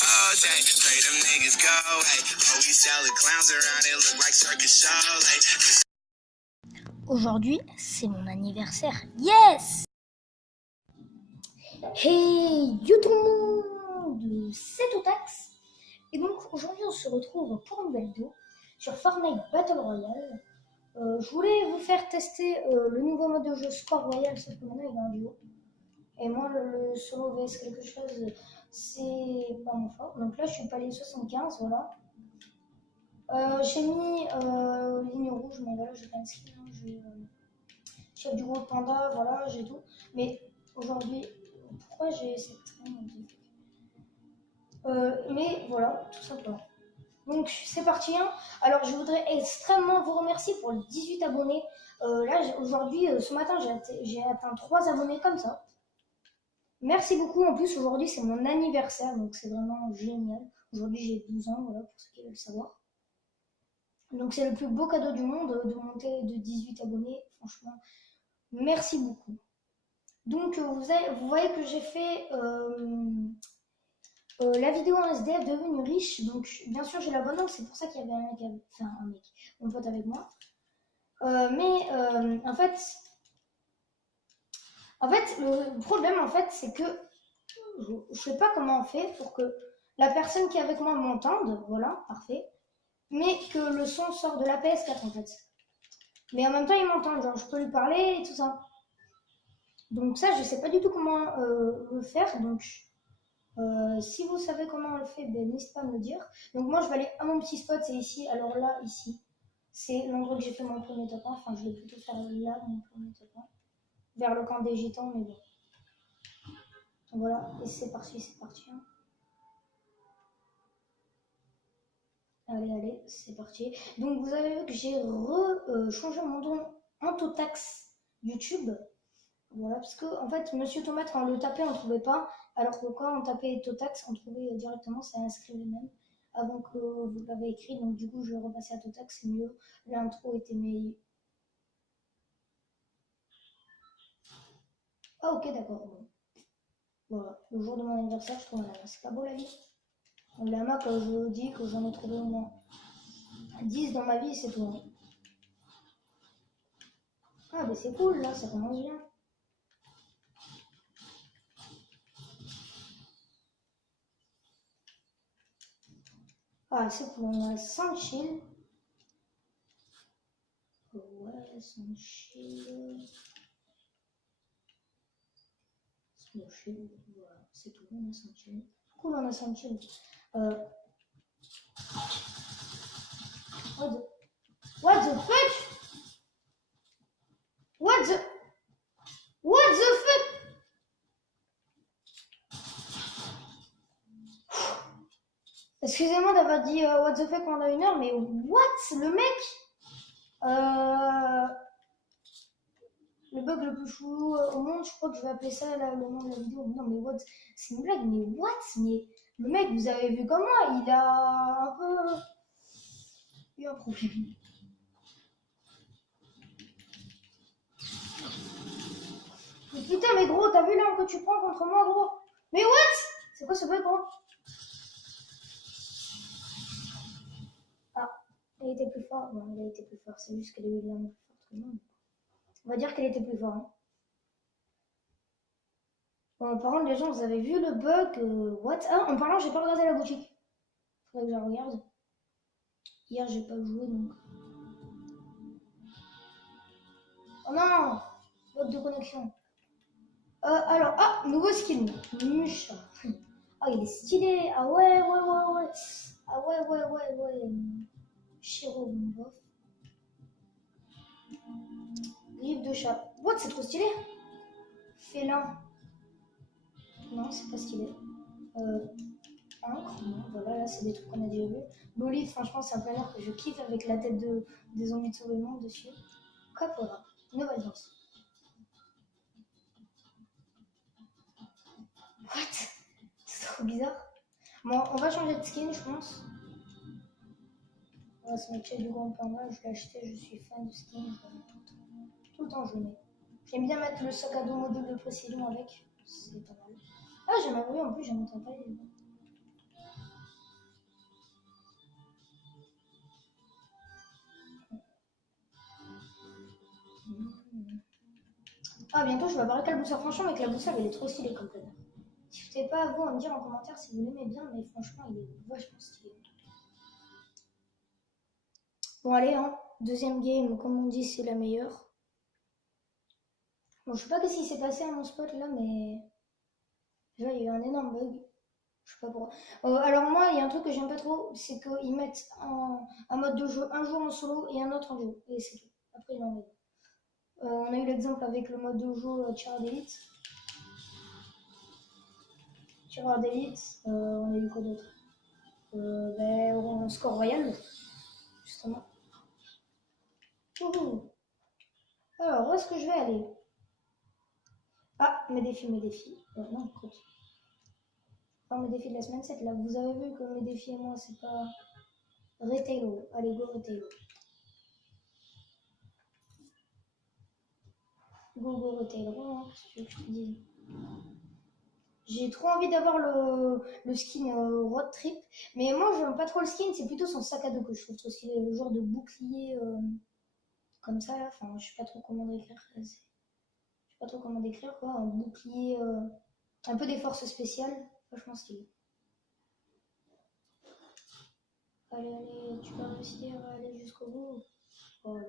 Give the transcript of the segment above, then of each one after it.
all day. Pray them niggas go, hey. Oh, we sell the clowns around, it look like circus show, hey. Aujourd'hui, c'est mon anniversaire. Yes! Hey, yo tout le monde, c'est Totax. Et donc aujourd'hui, on se retrouve pour une nouvelle vidéo sur Fortnite Battle Royale. Je voulais vous faire tester le nouveau mode de jeu Score Royale, sauf que maintenant il est en duo. Et moi, le solo vs quelque chose, c'est pas mon fort. Donc là, je suis palier 75, voilà. J'ai mis ligne rouge, mais voilà, j'ai pas un skin. Hein, j'ai chef du groupe panda, voilà, j'ai tout. Mais aujourd'hui, pourquoi j'ai cette traîne mais voilà, tout simplement. Donc c'est parti. Hein. Alors je voudrais extrêmement vous remercier pour les 18 abonnés. Là aujourd'hui, ce matin, j'ai atteint 3 abonnés comme ça. Merci beaucoup. En plus aujourd'hui c'est mon anniversaire, donc c'est vraiment génial. Aujourd'hui j'ai 12 ans, voilà, pour ceux qui veulent savoir. Donc c'est le plus beau cadeau du monde de monter de 18 abonnés. Franchement, merci beaucoup. Donc vous voyez que j'ai fait la vidéo en SDF devenu riche. Donc bien sûr j'ai l'abonnement, c'est pour ça qu'il y avait mon pote avec moi. En fait le problème en fait c'est que je sais pas comment on fait pour que la personne qui est avec moi m'entende, voilà, parfait, mais que le son sort de la PS4 en fait. Mais en même temps il m'entend, genre je peux lui parler et tout ça. Donc ça je sais pas du tout comment le faire, donc si vous savez comment on le fait, ben, n'hésitez pas à me le dire. Donc moi je vais aller à mon petit spot, c'est ici, alors là, ici, c'est l'endroit que j'ai fait mon premier top 1, enfin je vais plutôt faire là mon premier top 1, vers le camp des gitans, mais bon. Donc voilà, et c'est parti, c'est parti. Hein. Allez, c'est parti. Donc vous avez vu que j'ai changé mon nom en Totax YouTube. Voilà, parce que en fait, Monsieur Tomate, quand on le tapait, on ne trouvait pas. Alors que quand on tapait Totax, on trouvait directement, ça inscrivait même avant que vous l'avez écrit. Donc du coup, je vais repasser à Totax, c'est mieux. L'intro était meilleure. Ah ok, d'accord. Bon. Voilà, le jour de mon anniversaire, je trouve un lama. C'est pas beau la vie. Un lama, quand je vous dis que j'en ai trouvé au moins 10 dans ma vie, c'est tout. Hein. Ah, mais c'est cool, là, ça commence bien. Ah, c'est cool, on a 5 shields. Ouais, 5 shields. Voilà, c'est tout, on a 5 shields. Cool, on a 5 shields. What the fuck? What the fuck? Excusez-moi d'avoir dit what the fuck pendant 1 heure, mais what? Le mec le bug le plus chelou au monde, je crois que je vais appeler ça là, le nom de la vidéo. Non mais what? C'est une blague, mais what? Mais le mec, vous avez vu comment il a un peu eu un problème. Mais putain, mais gros, t'as vu l'arme que tu prends contre moi, gros? Mais what? C'est quoi ce bug, gros? Ah, elle était plus forte. Non, elle a été plus forte. C'est juste qu'elle a eu l'arme plus forte que moi. On va dire qu'elle était plus forte. Hein. Bon, en parlant, les gens, vous avez vu le bug? What? Ah, en parlant, j'ai pas regardé la boutique. Faudrait que je la regarde. Hier, j'ai pas joué donc. Oh non! Bug de connexion. Alors, ah, nouveau skin. Musha. Ah, il est stylé. Ah ouais. Ah ouais. Chiro, mon bof. Livre de chat. What? C'est trop stylé. Félin. Non, c'est pas stylé. Encre, non, voilà, là c'est des trucs qu'on a déjà vu. Bolide, franchement, c'est un planeur que je kiffe avec la tête des zombies de sauver le monde dessus. Capora, nouvelle danse. What? C'est trop bizarre. Bon, on va changer de skin, je pense. On va se mettre chez du grand panda, je l'ai acheté, je suis fan de skin, je le mets tout le temps, je le mets. J'aime bien mettre le sac à dos module de précision avec, c'est pas mal. Ah, j'ai ma vu en plus, j'ai monté un palier. Ah, bientôt, je vais avoir Éclabousseur. Franchement, avec la boussole, il est trop stylé comme planeur. N'hésitez pas à vous à me dire en commentaire si vous l'aimez bien, mais franchement, il est vachement stylé. Bon, allez, hein. Deuxième game, comme on dit, c'est la meilleure. Bon, je sais pas ce qui s'est passé à mon spot là, mais déjà, il y a eu un énorme bug. Je sais pas pourquoi. Alors, moi, il y a un truc que j'aime pas trop, c'est qu'ils mettent un mode de jeu, un jour en solo et un autre en duo. Et c'est tout. Après, ils enlèvent. On a eu l'exemple avec le mode de jeu tireur d'élite. Tireur d'élite, on a eu quoi d'autre on score royal, justement. Ouhou. Alors, où est-ce que je vais aller? Ah, mes défis. Non, écoute. Enfin, mes défis de la semaine 7, là. Vous avez vu que mes défis et moi, c'est pas Retailo. Allez, go Retailo. Go Retailo, hein, si tu veux que je te dise. J'ai trop envie d'avoir le skin Road Trip. Mais moi, je n'aime pas trop le skin, c'est plutôt son sac à dos que je trouve trop stylé. Le genre de bouclier comme ça, là. Enfin, je sais pas trop comment décrire. Je sais pas trop comment décrire, quoi. Un bouclier, un peu des forces spéciales. Franchement stylé. Allez, tu vas réussir à aller jusqu'au bout. Voilà.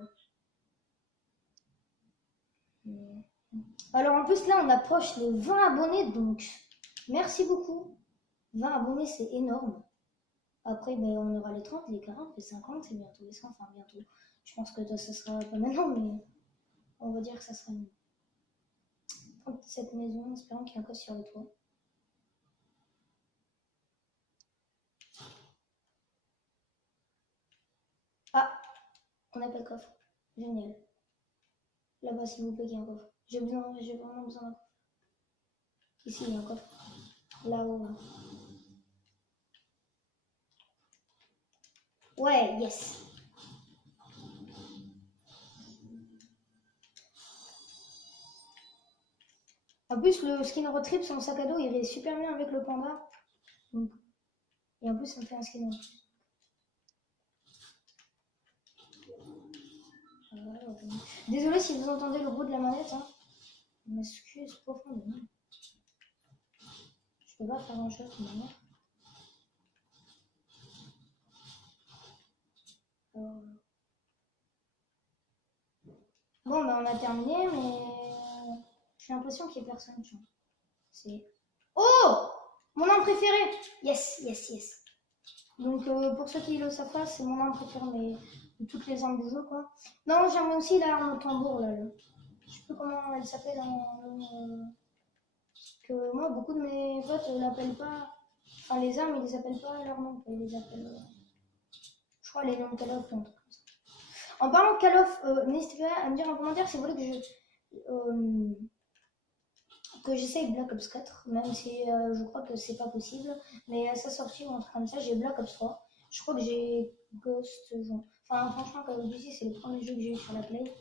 Alors en plus là on approche les 20 abonnés donc merci beaucoup. 20 abonnés c'est énorme. Après ben, on aura les 30, les 40, les 50 et bientôt les 100. Enfin bientôt. Je pense que toi ça sera pas maintenant mais on va dire que ça sera mieux. Cette maison, espérons qu'il y a un coffre sur le toit. Ah, on n'a pas de coffre. Génial. Là-bas s'il vous plaît qu'il y a un coffre. J'ai vraiment besoin d'un coffre. Ici il y a un coffre. Là-haut. Là. Ouais, yes. En plus, le skin road trip, son sac à dos, il irait super bien avec le panda. Donc, et en plus, ça me fait un skin en plus. Voilà. Désolé si vous entendez le bruit de la manette. Hein. Je m'excuse profondément. Je peux pas faire grand chose de manière. Bon, ben on a terminé, mais j'ai l'impression qu'il n'y a personne. C'est. Oh! Mon arme préférée! Yes. Donc, pour ceux qui le savent pas, c'est mon arme préférée, mais de toutes les armes du jeu, quoi. Non, j'aime aussi l'arme au tambour, là. Je sais plus comment elle s'appelle que moi, beaucoup de mes potes l'appellent pas. Enfin, les armes, ils les appellent pas leur nom, ils les appellent. Je crois les noms de Call of, un truc comme ça. En parlant de Call of, n'hésitez pas à me dire en commentaire si vous voulez que j'essaye Black Ops 4, même si je crois que c'est pas possible. Mais à sa sortie ou un truc comme ça, j'ai Black Ops 3. Je crois que j'ai Ghost. Enfin, franchement, Call of Duty, c'est le premier jeu que j'ai eu sur la Play.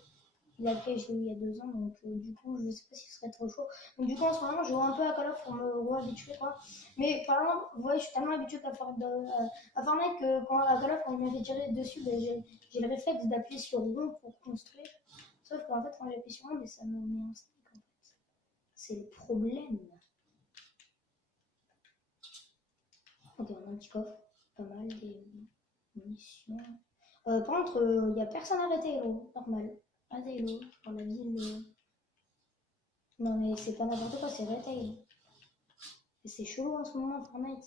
La Play, je l'ai eu il y a 2 ans, donc du coup, je sais pas si ce serait trop chaud. Donc, du coup, en ce moment, je joue un peu à Call of pour me réhabituer, quoi. Mais par exemple, vous voyez, je suis tellement habituée à Fortnite que quand à Call of, quand il m'a fait tirer dessus, ben, j'ai le réflexe d'appuyer sur rond pour construire. Sauf qu'en fait, quand j'appuie sur rond, ben, ça me met en stick, en fait. C'est le problème. Ok, on a un petit coffre, pas mal, des munitions. Par contre, il n'y a personne à arrêter, normal. Arrêtez, pour la ville. Non, mais c'est pas n'importe quoi, c'est Retail. Et c'est chelou en ce moment, Fortnite.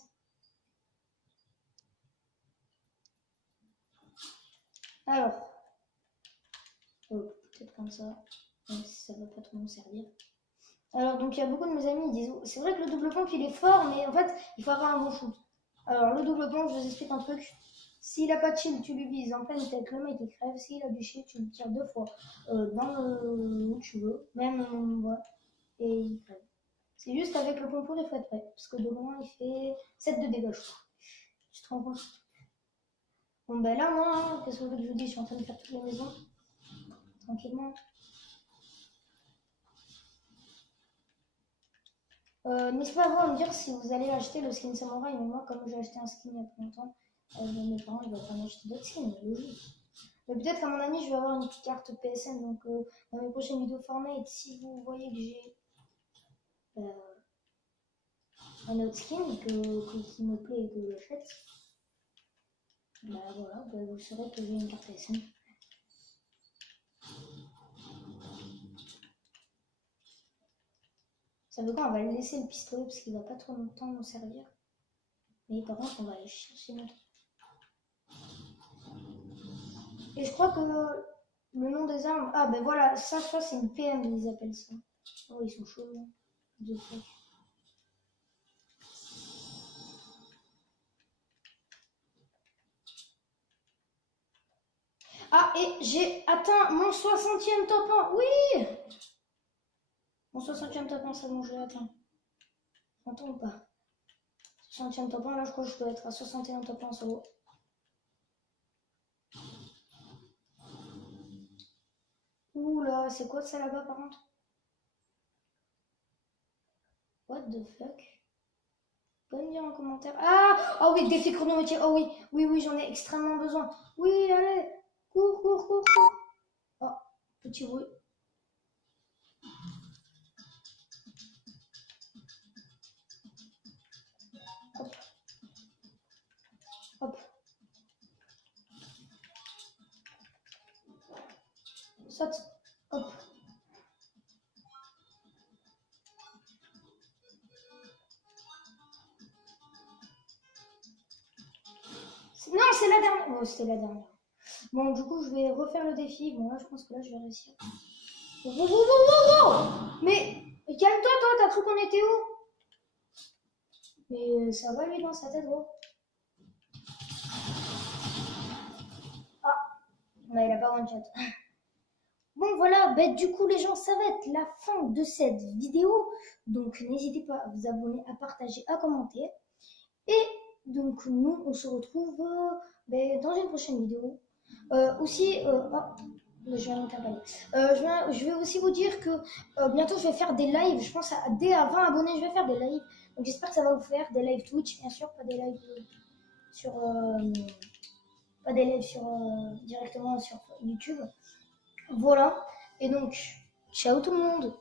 Alors, peut-être comme ça, même si ça va pas trop me servir. Alors, donc il y a beaucoup de mes amis qui disent c'est vrai que le double pompe il est fort, mais en fait, il faut avoir un bon shoot. Alors, le double pompe, je vous explique un truc. S'il a pas de shield, tu lui vises en pleine tête, le mec il crève. S'il a du shield, tu le tires 2 fois dans le où tu veux, même voilà, et il crève. C'est juste avec le pompeau, il faut être prêt, parce que de loin il fait 7 de dégâts, je crois. Tu te rends compte? Bon ben là, moi, qu'est-ce que vous voulez que je vous dise? Je suis en train de faire toutes les maisons, tranquillement. N'hésitez pas à me dire si vous allez acheter le skin samouraï, mais moi, comme j'ai acheté un skin il y a pas longtemps, mes parents ils vont pas m'acheter d'autres skins, logique. Mais peut-être qu'à mon avis, je vais avoir une petite carte PSN. Donc, dans mes prochaines vidéos Fortnite, si vous voyez que j'ai un autre skin qui me plaît et que j'achète, bah voilà, bah, vous saurez que j'ai une carte PSN. Ça veut quoi? On va laisser le pistolet parce qu'il va pas trop longtemps nous servir. Mais par contre, on va aller chercher notre. Et je crois que le nom des armes. Ah ben voilà, ça c'est une PM, ils appellent ça. Oh, ils sont chauds. Hein. De fait. Ah, et j'ai atteint mon 60e top 1. Oui! Mon 60e top 1, c'est bon, je l'ai atteint. Entend ou pas? 60e top 1, là je crois que je dois être à 61 top 1 solo. Ouh là, c'est quoi ça là-bas par contre? What the fuck? Vous pouvez me dire en commentaire. Ah! Oh oui, défi chronométrique. Oh oui, oui, oui, j'en ai extrêmement besoin. Oui, allez! Cours, cours, cours, cours! Oh, petit bruit. Hop. Hop. Saute. Hop. Non, c'est la dernière. Oh, c'était la dernière. Bon, du coup, je vais refaire le défi. Bon, là, je pense que là, je vais réussir. Oh, oh, oh, oh, oh. Mais calme-toi, toi, t'as cru qu'on était où? Mais ça va, lui, dans sa tête, gros. Ah, bah, il a pas one shot. Bon, voilà, bah, du coup, les gens, ça va être la fin de cette vidéo. Donc, n'hésitez pas à vous abonner, à partager, à commenter. Et donc, nous, on se retrouve dans une prochaine vidéo. Aussi, je vais monter un palier. Je vais aussi vous dire que bientôt, je vais faire des lives. Je pense dès à 20 abonnés, je vais faire des lives. Donc, j'espère que ça va vous faire des lives Twitch, bien sûr, pas des lives sur... pas des lives directement sur YouTube. Voilà. Et donc, ciao tout le monde.